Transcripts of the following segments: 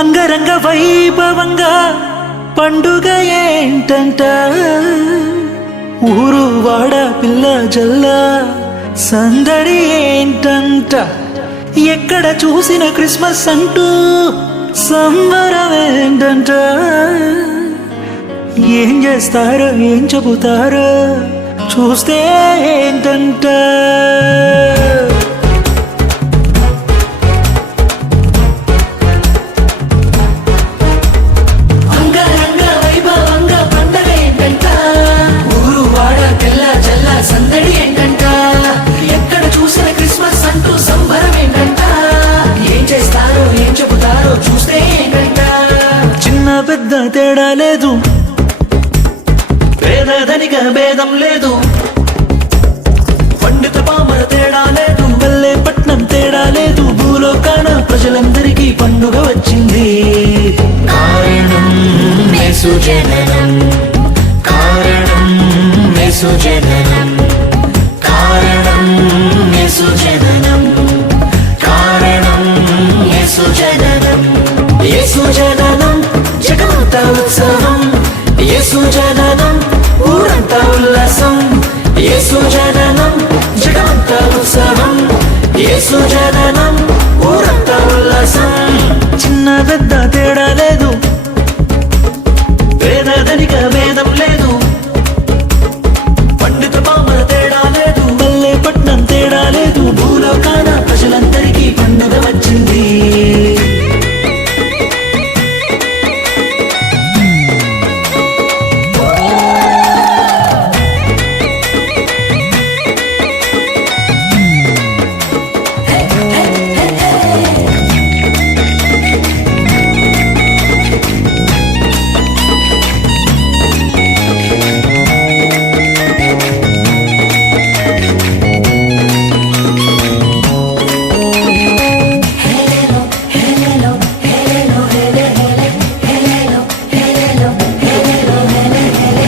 అంగరంగ వైభవంగా పండుగ ఏంటంట, ఊరు వాడ పిల్ల జల్ల సందడి ఏంటంట, ఎక్కడ చూసిన క్రిస్మస్ అంటూ సంబరం ఏంటంట. ఏం చేస్తారో ఏం చెబుతారో చూస్తే ఏంటంట. సందడి ఏంటంట, ఎక్కడ చూసిన క్రిస్మస్ అంటూ సంబరం ఏంటంట, ఏం చేస్తారో ఏం చెబుతారో చూస్తే ఏంటంట. చిన్న పెద్ద తేడా లేదు, పేద ధనిక భేదం లేదు, పండిత పామర తేడా లేదు, పల్లె పట్నం తేడా లేదు, భూలోకాన ప్రజలందరికీ పండుగ వచ్చింది. కారణం యేసు జననం, కారణం యేసు జననం, కారణం యేసు జననం, కారణం యేసు జననం. యేసు జననం జగమంతా ఉత్సవం, యేసు జననం ఊరంతా ఉల్లాసం, యేసు జననం జగమంతా ఉత్సవం, యేసు జననం ఊరంతా ఉల్లాసం. చిన్న పెద్ద తేడా లేదు, పేద ధనిక భేదం లేదు, పండిత పామర తేడా లేదు, పల్లె పట్నం తేడా లేదు, భూలోకాన ప్రజలందరికీ పండుగ వచ్చింది.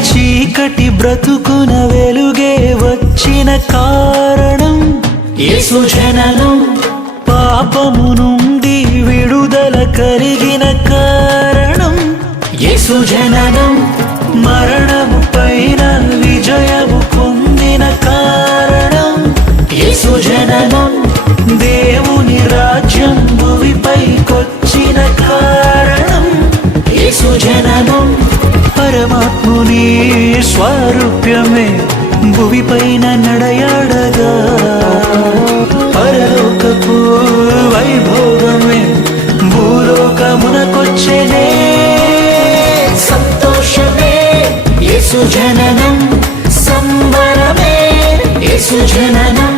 చీకటి బ్రతుకున వెలుగే వచ్చిన కారణం యేసు జననం, పాపము నుండి విడుదల కలిగిన కారణం యేసు జననం, మరణము పైన విజయము పొందిన కారణం యేసు జననం, దేవుని రాజ్యం భూమిపైకొచ్చిన కారణం యేసు జననం, పరమాత్ముని స్వారూప్యమే భువిపైన నడయాడగా, పరలోకపు వైభోగమే భూలోకమునకొచ్చెనే. సంతోషమే యేసు జననం, సంబరమే యేసు జననం,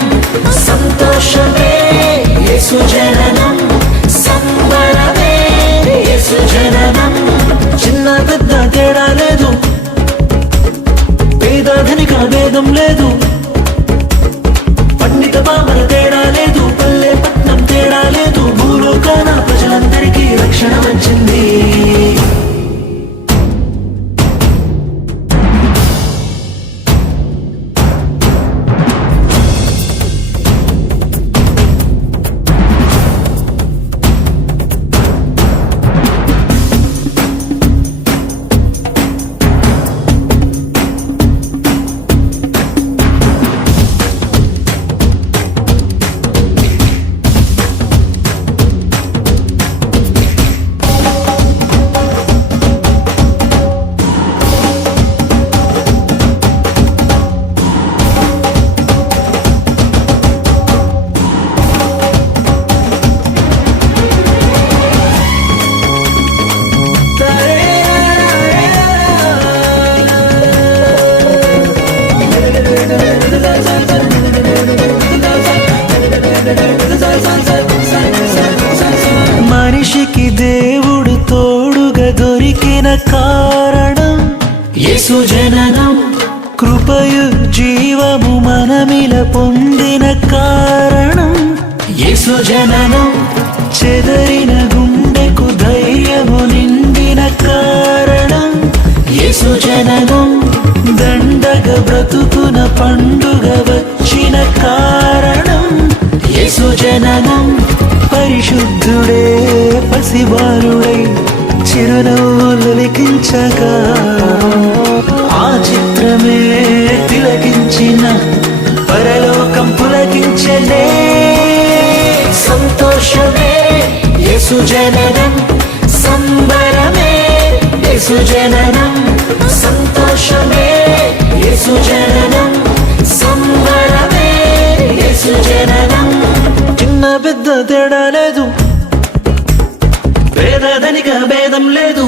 సంతోషమే యేసు జననం, సంబరమే యేసు జననం. చిన్న పెద్ద తేడా లేదు, పేద ధనిక భేదం లేదు, పండిత పామర తేడా లేదు, పల్లె పట్నం తేడా లేదు, భూలోకాన ప్రజలందరికీ రక్షణ వచ్చింది. మనిషికి దేవుడు తోడుగా దొరికిన కారణం యేసు జననం, కృపయు జీవము మనమిల పొందిన కారణం యేసు జననం, చెదరిన గుండెకు ధైర్యము నిండిన కారణం యేసు జననం, దండగ బ్రతుకున పండుగ వచ్చిన కారణం యేసు జననం, పరిశుద్ధుడే పసివాడు బాలుడై చిరునవ్వులు లిఖించగా ఆ చిత్రమే తిలకించిన పరలోకం పులకించలే. సంతోషమే యేసు జననం, సంబరమే యేసు జననం, సంతోషమే యేసు జననం, సంబరమే యేసు జననం. చిన్న పెద్ద తేడా లేదు, పేద ధనిక భేదం లేదు,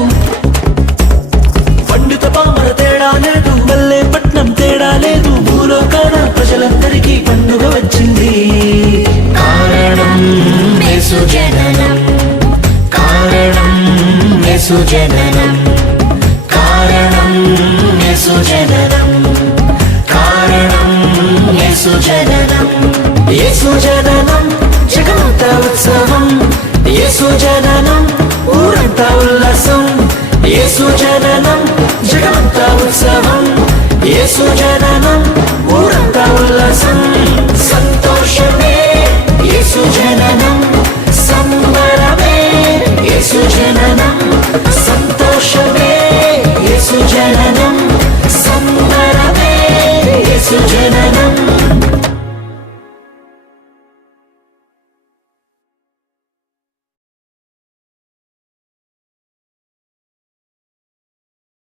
పండిత పామర తేడా లేదు, పల్లె పట్నం తేడా లేదు, భూలోకాన ప్రజలందరికీ పండుగ వచ్చింది. కారణం యేసు జననం, కారణం యేసు జననం, కారణం యేసు జననం, కారణం యేసు జననం. యేసు జననం జగమంతా ఉత్సవం, యేసు జననం ఊరంతా ఉల్లాసం, యేసు జననం జగమంతా ఉత్సవం, యేసు జననం ఊరంతా ఉల్లాసం. సంతోషమే యేసు జననం, సంబరమే యేసు జననం, సంతోషమే యేసు జననం, సంబరమే యేసు జననం.